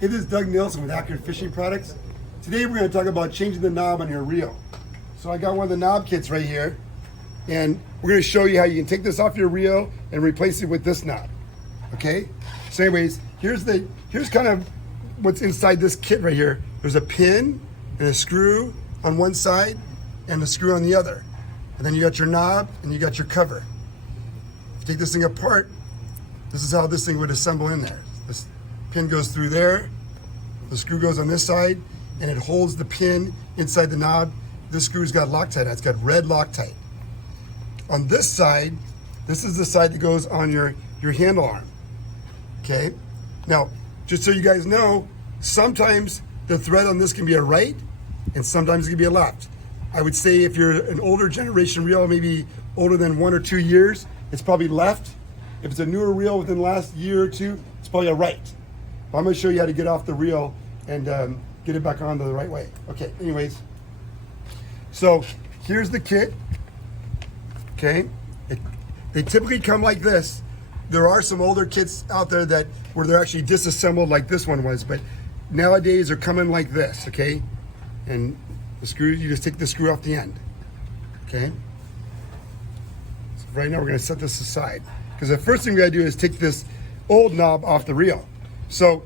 Hey, this is Doug Nielsen with Accurate Fishing Products. Today we're going to talk about changing the knob on your reel. So I got one of the knob kits right here, and we're going to show you how you can take this off your reel and replace it with this knob. Okay? So anyways, here's kind of what's inside this kit right here. There's a pin and a screw on one side and a screw on the other. And then you got your knob and you got your cover. If you take this thing apart, this is how this thing would assemble in there. This pin goes through there, the screw goes on this side, and it holds the pin inside the knob. This screw's got Loctite on it. It's got red Loctite. On this side, this is the side that goes on your handle arm. Okay? Now, just so you guys know, sometimes the thread on this can be a right, and sometimes it can be a left. I would say if you're an older generation reel, maybe older than 1 or 2 years, it's probably left. If it's a newer reel within the last year or two, it's probably a right. But I'm going to show you how to get off the reel and get it back on the right way. Okay, anyways. So here's the kit. Okay. They typically come like this. There are some older kits out there where they're actually disassembled like this one was, but nowadays they're coming like this, okay? And the screw, you just take the screw off the end, okay? So right now we're gonna set this aside, because the first thing we gotta do is take this old knob off the reel. So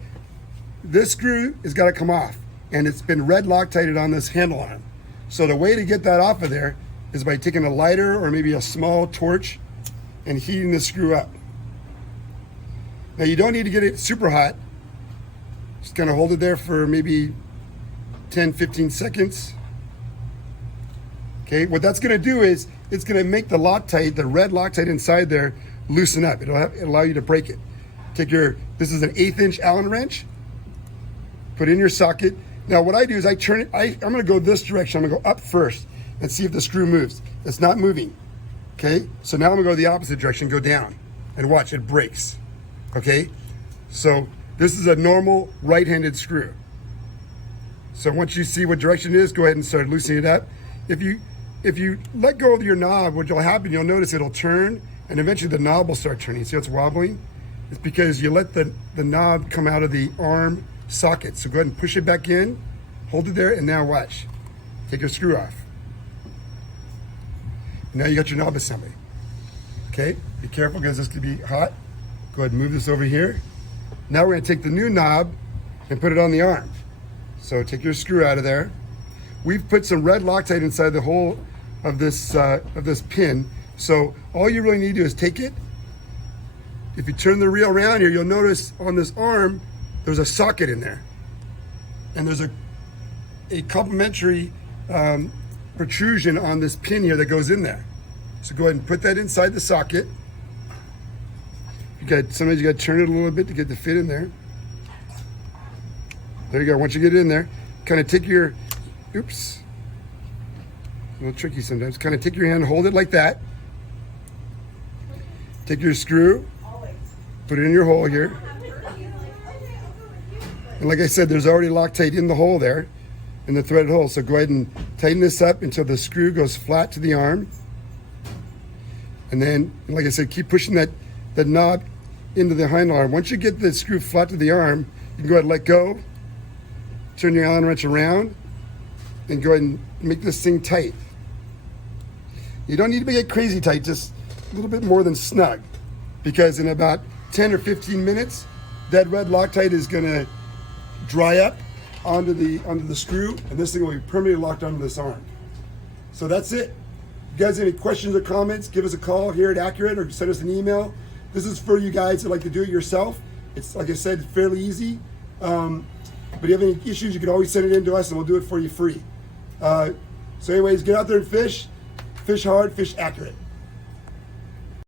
this screw has got to come off, and it's been red Loctited on this handle arm. So the way to get that off of there is by taking a lighter or maybe a small torch and heating the screw up. Now you don't need to get it super hot. Just kind of hold it there for maybe 10-15 seconds. Okay, what that's going to do is it's going to make the Loctite, the red Loctite inside there, loosen up. It'll allow you to break it. This is an 1/8 inch Allen wrench. Put it in your socket. Now what I do is I turn it, I'm going to go this direction. I'm going to go up first and see if the screw moves. It's not moving. Okay, so now I'm going to go the opposite direction, go down, and watch, it breaks. Okay, so this is a normal right-handed screw. So once you see what direction it is, go ahead and start loosening it up. If you let go of your knob, what will happen, you'll notice it'll turn, and eventually the knob will start turning. See how it's wobbling? It's because you let the knob come out of the arm socket. So go ahead and push it back in, hold it there, and now watch. Take your screw off. Now you got your knob assembly. Okay, be careful because this could be hot. Go ahead and move this over here. Now we're going to take the new knob and put it on the arm. So take your screw out of there. We've put some red Loctite inside the hole of this pin. So all you really need to do is take it. If you turn the reel around here, you'll notice on this arm, there's a socket in there. And there's a complementary protrusion on this pin here that goes in there. So go ahead and put that inside the socket. Sometimes you got to turn it a little bit to get the fit in there. There you go. Once you get it in there, kind of take your, oops, a little tricky sometimes. Kind of take your hand, hold it like that. Take your screw, put it in your hole here. And like I said, there's already Loctite in the hole there, in the threaded hole. So go ahead and tighten this up until the screw goes flat to the arm. And then, like I said, keep pushing that knob into the hind arm. Once you get the screw flat to the arm, you can go ahead and let go. Turn your Allen wrench around and go ahead and make this thing tight. You don't need to make it crazy tight, just a little bit more than snug, because in about 10 or 15 minutes, that red Loctite is going to dry up onto the screw, and this thing will be permanently locked onto this arm. So that's it. If you guys have any questions or comments, give us a call here at Accurate or send us an email. This is for you guys that like to do it yourself. It's, like I said, fairly easy. But if you have any issues, you can always send it in to us and we'll do it for you free. So anyways, get out there and fish. Fish hard, fish accurate.